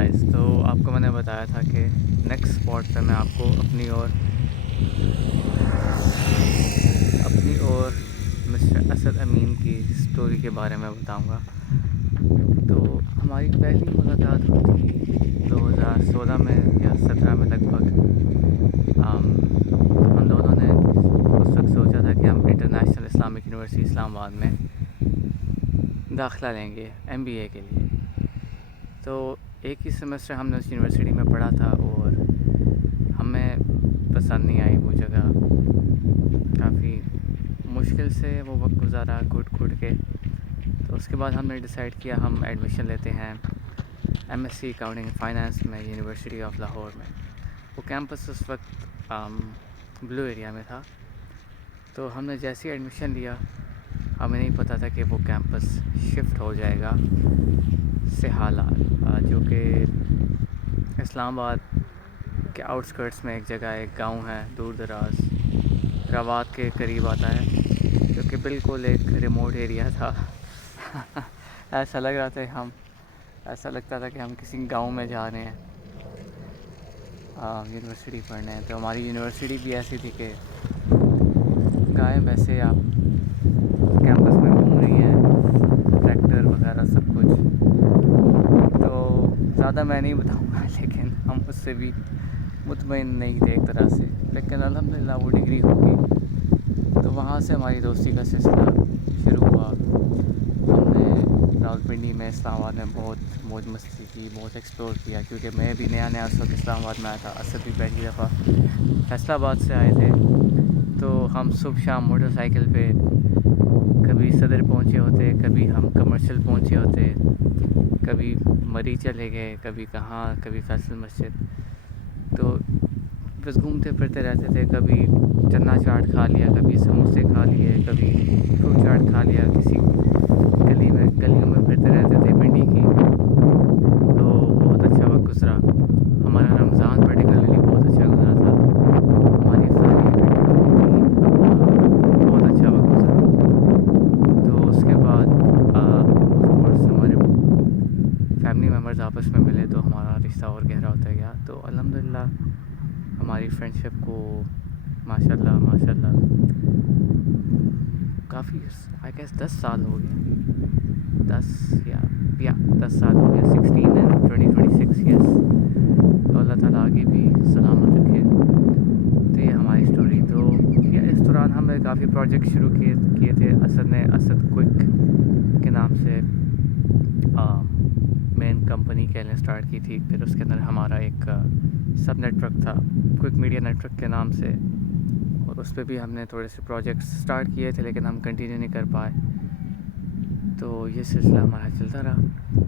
Guys, तो आपको मैंने बताया था कि नेक्स्ट स्पॉट पे मैं आपको अपनी और मिस्टर असद अमीन की स्टोरी के बारे में बताऊंगा। तो हमारी पहली मुलाकात हुई थी 2016 में या 17 में लगभग। हम दोनों ने उस वक्त सोचा था कि हम इंटरनेशनल इस्लामिक यूनिवर्सिटी इस्लामाबाद में दाखिला लेंगे एमबीए के लिए। तो एक ही सेमेस्टर हमने उस यूनिवर्सिटी में पढ़ा था और हमें पसंद नहीं आई वो जगह। काफ़ी मुश्किल से वो वक्त गुजारा घुट घुट के। तो उसके बाद हमने डिसाइड किया हम एडमिशन लेते हैं एमएससी अकाउंटिंग एंड फाइनेंस में यूनिवर्सिटी ऑफ लाहौर में। वो कैंपस उस वक्त ब्लू एरिया में था। तो हमने जैसे ही एडमिशन लिया हमें नहीं पता था कि वो कैंपस शिफ्ट हो जाएगा सिहाला, जो कि इस्लामाबाद के आउटस्कर्ट्स में एक जगह, एक गांव है दूर दराज, रवात के करीब आता है, जो कि बिल्कुल एक रिमोट एरिया था। ऐसा लग रहा था ऐसा लगता था कि हम किसी गांव में जा रहे हैं यूनिवर्सिटी पढ़ने। तो हमारी यूनिवर्सिटी भी ऐसी थी कि गाय वैसे आप कैंपस में घूम रही हैं, ट्रैक्टर वगैरह सब कुछ। तो ज़्यादा मैं नहीं बताऊंगा, लेकिन हम उससे भी मुतमईन नहीं थे एक तरह से। लेकिन अल्हम्दुलिल्लाह वो डिग्री होगी। तो वहाँ से हमारी दोस्ती का सिलसिला शुरू हुआ। हमने रावलपिंडी में, इस्लामाबाद में बहुत मौज मस्ती की, बहुत एक्सप्लोर किया, क्योंकि मैं भी नया नया उस वक्त इस्लामाबाद में आया था। असद भी पहली दफ़ा फैसलाबाद से आए थे। तो हम सुबह शाम मोटरसाइकिल पे कभी सदर पहुँचे होते, कभी हम कमर्शियल पहुँचे होते, कभी मरी चले गए, कभी कहाँ, कभी फैसल मस्जिद। तो बस घूमते फिरते रहते थे। कभी चना चाट खा लिया, कभी समोसे खा लिए, कभी फ्रूट चाट खा लिया। किसी गलियों में फिरते रहते थे पिंडी की। तो बहुत अच्छा वक्त गुजरा हमारा। रमज़ान पर्टिकुलरली बहुत अच्छा गुजरा था। हमारी फैमिली बहुत अच्छा वक्त गुजरा। तो उसके बाद ऑफकोर्स हमारे फैमिली मेम्बर्स आपस में मिले, तो हमारा रिश्ता और गहरा होता गया। तो अल्हम्दुलिल्लाह हमारी फ्रेंडशिप को माशाल्लाह माशाल्लाह काफ़ी, आई गेस 10 साल हो गए। 10 साल हो गया, 16 एंड 2026। यस, तो अल्लाह ताला आगे भी सलामत रखे। तो ये हमारी स्टोरी। तो या इस दौरान हमने काफ़ी प्रोजेक्ट शुरू किए थे। असद क्विक के नाम से मेन कंपनी कहने स्टार्ट की थी। फिर उसके अंदर हमारा एक सब नेटवर्क था क्विक मीडिया नेटवर्क के नाम से, और उस पर भी हमने थोड़े से प्रोजेक्ट्स स्टार्ट किए थे, लेकिन हम कंटिन्यू नहीं कर पाए। तो ये सिलसिला हमारा चलता रहा।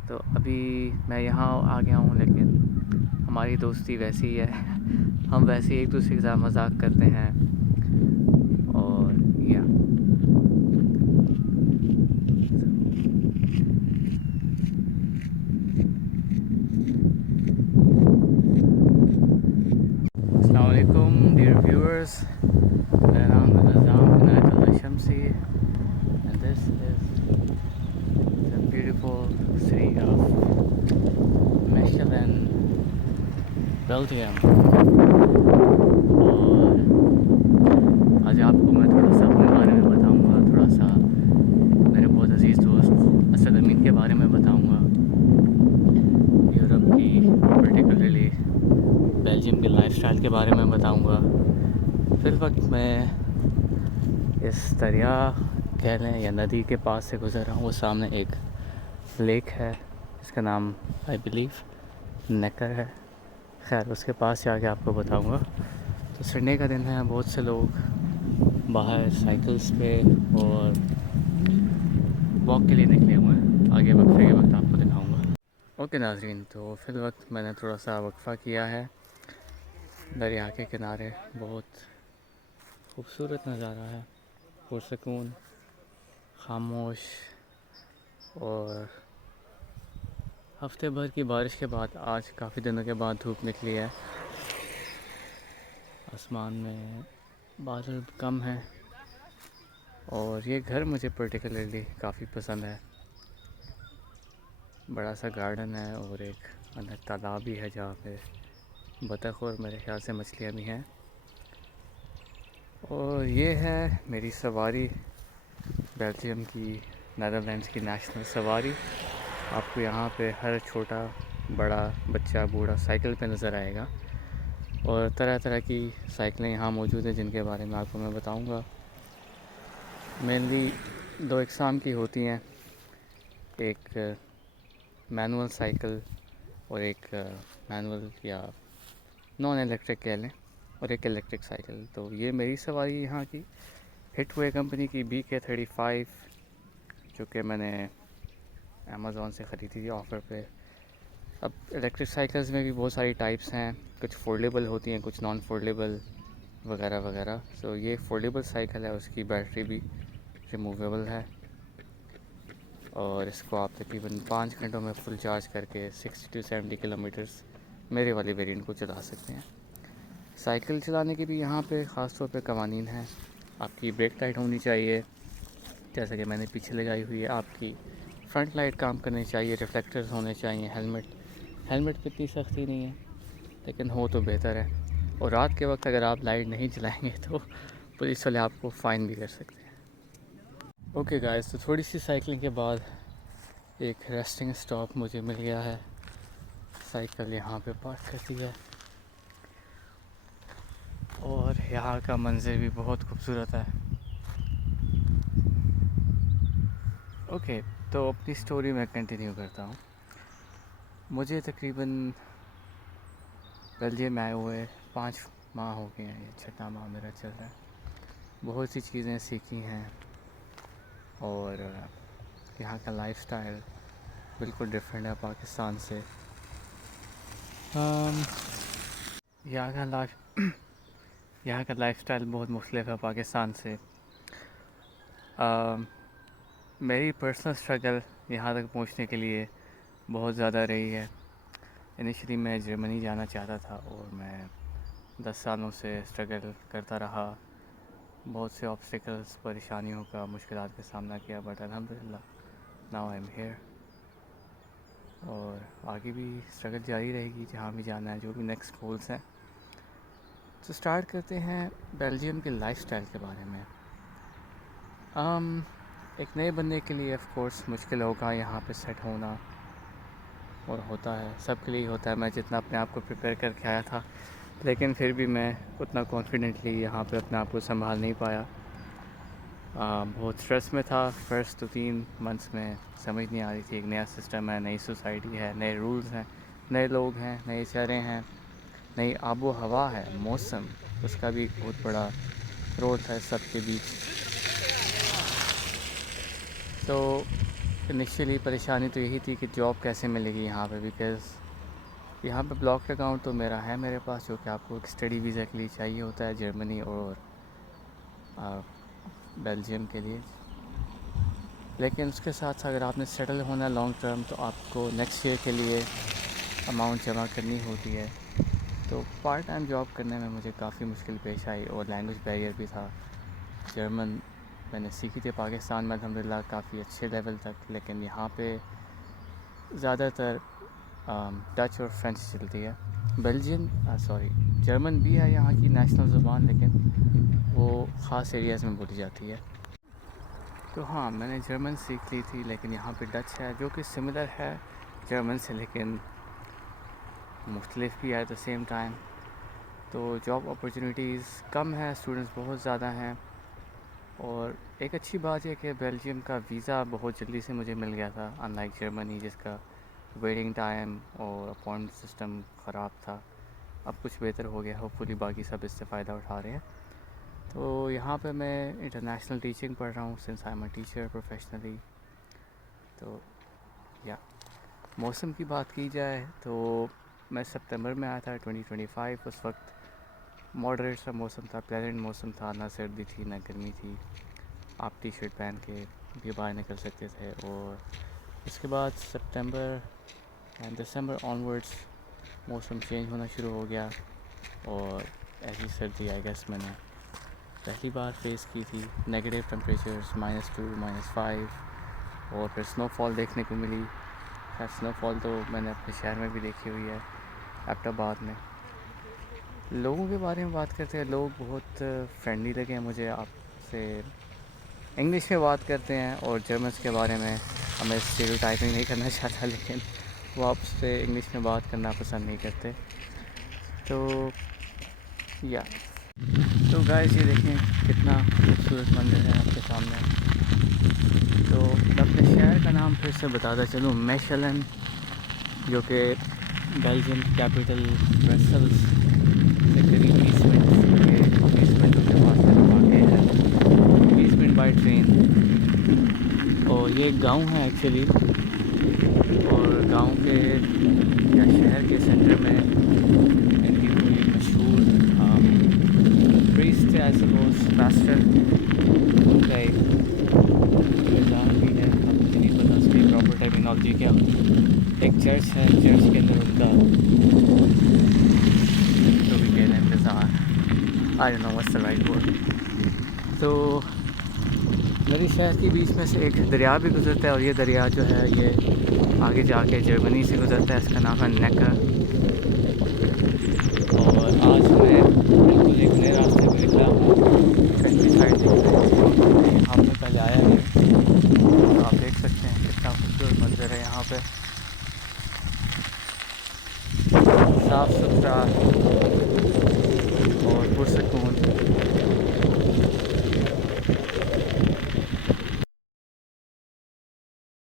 तो अभी मैं यहाँ आ गया हूँ, लेकिन हमारी दोस्ती वैसी ही है। हम वैसे ही एक दूसरे के साथ मजाक करते हैं। और या अस्सलाम वालेकुम डियर व्यूअर्स, मेरा नाम है Nizam Inayatullah Shamsi, and this is the beautiful city of Mechelen, Belgium. और आज आपको मैं थोड़ा सा अपने बारे में बताऊंगा, थोड़ा सा मेरे बहुत अजीज़ दोस्त असद अमीन के बारे में बताऊंगा, यूरोप की पर्टिकुलरली बेल्जियम के लाइफस्टाइल के बारे में बताऊंगा। फिर वक्त मैं इस दरिया कह लें या नदी के पास से गुज़र रहा हूँ। वो सामने एक लेक है जिसका नाम आई बिलीव नेकर है। खैर, उसके पास जाके आपको बताऊंगा। तो संडे का दिन है, बहुत से लोग बाहर साइकिल्स पे और वॉक के लिए निकले हुए हैं। आगे वक्फे के वक्त आपको दिखाऊंगा। ओके नाजरीन, तो फिर वक्त मैंने थोड़ा सा वक्फ़ा किया है दरिया के किनारे। बहुत खूबसूरत नज़ारा है, पुरसकून, खामोश। और हफ्ते भर की बारिश के बाद आज काफ़ी दिनों के बाद धूप निकली है। आसमान में बादल कम हैं। और ये घर मुझे पर्टिकुलरली काफ़ी पसंद है। बड़ा सा गार्डन है और एक अंदर तालाब भी है जहाँ पे बतख और मेरे ख्याल से मछलियाँ भी हैं। और ये है मेरी सवारी, बेल्जियम की, नेदरलैंड्स की नेशनल सवारी। आपको यहाँ पे हर छोटा बड़ा बच्चा बूढ़ा साइकिल पे नज़र आएगा और तरह तरह की साइकिलें यहाँ मौजूद हैं जिनके बारे में आपको मैं बताऊँगा। मेनली दो इकसाम की होती हैं, एक मैनुअल साइकिल और एक मैनुअल या नॉन इलेक्ट्रिक कह लें, और एक इलेक्ट्रिक साइकिल। तो ये मेरी सवारी यहाँ की हिटवे कंपनी की BK35, जो कि मैंने अमेज़ॉन से ख़रीदी थी ऑफ़र पे। अब इलेक्ट्रिक साइकिल्स में भी बहुत सारी टाइप्स हैं, कुछ फोल्डेबल होती हैं, कुछ नॉन फोल्डेबल वगैरह वगैरह। सो ये फोल्डेबल साइकिल है, उसकी बैटरी भी रिमूवेबल है और इसको आप तकरीबन 5 घंटों में फुल चार्ज करके 60 to 70 किलोमीटर्स मेरे वाले वेरिएंट को चला सकते हैं। साइकिल चलाने के भी यहाँ पे ख़ास तौर पे कवानीन हैं। आपकी ब्रेक लाइट होनी चाहिए, जैसा कि मैंने पीछे लगाई हुई है। आपकी फ्रंट लाइट काम करनी चाहिए, रिफ्लेक्टर्स होने चाहिए। हेलमेट पे इतनी सख्ती नहीं है, लेकिन हो तो बेहतर है। और रात के वक्त अगर आप लाइट नहीं चलाएंगे तो पुलिस वाले आपको फ़ाइन भी कर सकते हैं। ओके गाइस, तो थोड़ी सी साइकिलिंग के बाद एक रेस्टिंग स्टॉप मुझे मिल गया है। साइकिल यहाँ पे पार्क कर दी है और यहाँ का मंज़र भी बहुत खूबसूरत है। ओके, तो अपनी स्टोरी मैं कंटिन्यू करता हूँ। मुझे तकरीबन बेल्जियम आए हुए 5 माह हो गए हैं, ये 6वां माह मेरा चल रहा है। बहुत सी चीज़ें सीखी हैं और यहाँ का लाइफस्टाइल बिल्कुल डिफरेंट है पाकिस्तान से। यहाँ का यहाँ का लाइफस्टाइल बहुत मुख्तलिफ है पाकिस्तान से। मेरी पर्सनल स्ट्रगल यहाँ तक पहुँचने के लिए बहुत ज़्यादा रही है। इनिशियली मैं जर्मनी जाना चाहता था और मैं 10 सालों से स्ट्रगल करता रहा, बहुत से ऑब्स्टिकल्स, परेशानियों का, मुश्किलात का सामना किया, बट अल्हम्दुलिल्लाह नाउ आई एम हियर। और आगे भी स्ट्रगल जारी रहेगी, जहाँ भी जाना है, जो भी नेक्स्ट गोल्स हैं। तो स्टार्ट करते हैं बेल्जियम के लाइफस्टाइल के बारे में। एक नए बंदे के लिए ऑफ कोर्स मुश्किल होगा यहाँ पे सेट होना, और होता है, सब के लिए होता है। मैं जितना अपने आप को प्रिपेयर करके आया था, लेकिन फिर भी मैं उतना कॉन्फिडेंटली यहाँ पे अपने आप को संभाल नहीं पाया। बहुत स्ट्रेस में था। फर्स्ट 2-3 मंथ्स में समझ नहीं आ रही थी, एक नया सिस्टम है, नई सोसाइटी है, नए रूल्स हैं, नए लोग हैं, नए शहरें हैं, नई आबो हवा है, मौसम, उसका भी बहुत बड़ा रोल था सब के बीच। तो इनिशियली परेशानी तो यही थी कि जॉब कैसे मिलेगी यहाँ पे, बिकॉज़ यहाँ पे ब्लॉक अकाउंट तो मेरा है मेरे पास, जो कि आपको एक स्टडी वीज़ा के लिए चाहिए होता है जर्मनी और बेल्जियम के लिए। लेकिन उसके साथ साथ अगर आपने सेटल होना है लॉन्ग टर्म, तो आपको नेक्स्ट ईयर के लिए अमाउंट जमा करनी होती है। तो पार्ट टाइम जॉब करने में मुझे काफ़ी मुश्किल पेश आई और लैंग्वेज बैरियर भी था। जर्मन मैंने सीखी थी पाकिस्तान में अल्हम्दुलिल्लाह काफ़ी अच्छे लेवल तक, लेकिन यहाँ पे ज़्यादातर डच और फ्रेंच चलती है। जर्मन भी है यहाँ की नेशनल ज़ुबान, लेकिन वो ख़ास एरियाज़ में बोली जाती है। तो हाँ, मैंने जर्मन सीख ली थी, लेकिन यहाँ पे डच है जो कि सिमिलर है जर्मन से, लेकिन मुख्तलिफ भी है एट द सेम टाइम। तो जॉब अपॉर्चुनिटीज़ कम है, स्टूडेंट्स बहुत ज़्यादा हैं। और एक अच्छी बात है कि बेल्जियम का वीज़ा बहुत जल्दी से मुझे मिल गया था, अनलाइक जर्मनी जिसका वेटिंग टाइम और अपॉइंटमेंट सिस्टम ख़राब था। अब कुछ बेहतर हो गया, होपफुली बाकी सब इससे फ़ायदा उठा रहे हैं। तो यहाँ पे मैं इंटरनेशनल टीचिंग पढ़ रहा हूँ, since I am a teacher professionally. तो या मौसम की बात की जाए तो मैं सितंबर में आया था 2025। उस वक्त मॉडरेट सा मौसम था, प्लेजेंट मौसम था, ना सर्दी थी ना गर्मी थी। आप टी शर्ट पहन के भी बाहर निकल सकते थे। और उसके बाद सितंबर एंड दिसंबर ऑनवर्ड्स मौसम चेंज होना शुरू हो गया और ऐसी सर्दी आई गेस मैंने पहली बार फेस की थी। नेगेटिव टेम्परेचर्स -2 -5 और फिर स्नोफॉल देखने को मिली खैर स्नोफॉल तो मैंने अपने शहर में भी देखी हुई है, एबटाबाद में। लोगों के बारे में बात करते हैं, लोग बहुत फ्रेंडली लगे हैं मुझे। आपसे इंग्लिश में बात करते हैं, और जर्मन्स के बारे में हमें स्टीरियोटाइपिंग नहीं करना चाहता, लेकिन वो आपसे इंग्लिश में बात करना पसंद नहीं करते। तो या तो गाइस, ये देखें कितना खूबसूरत मंदिर है आपके सामने। तो अपने शहर का नाम फिर से बताता चलूँ, मेशेलन, जो कि बेल्जियम कैपिटल ब्रसेल्स से करीब 20 मिनटों के फासले पर वाक़ है, 20 मिनट बाई ट्रेन। और ये एक गांव है एक्चुअली, और गांव के या शहर के सेंटर में इनकी कोई मशहूर प्रीस्ट आई सपोज पास्टर उनका एक गुरुद्वारा भी है। अब मुझे नहीं पता उसकी प्रॉपर टर्मिनोलॉजी क्या होती है। एक चर्च है, चर्च के अंदर उनका जो भी कह रहे हैं इंतज़ार, I don't know what's the right word. तो मेरे शहर के बीच में से एक दरिया भी गुजरता है, और ये दरिया जो है ये आगे जाके जर्मनी से गुजरता है। इसका नाम है नेकर। और आज मैं बिल्कुल एक नए रास्ते पर निकला हूँ, कंट्री साइड देखने। यहाँ पे पहले आया नहीं, तो आप देख सकते हैं कितना खूबसूरत मंजर है यहाँ पे, साफ़ सुथरा और पुरसकून।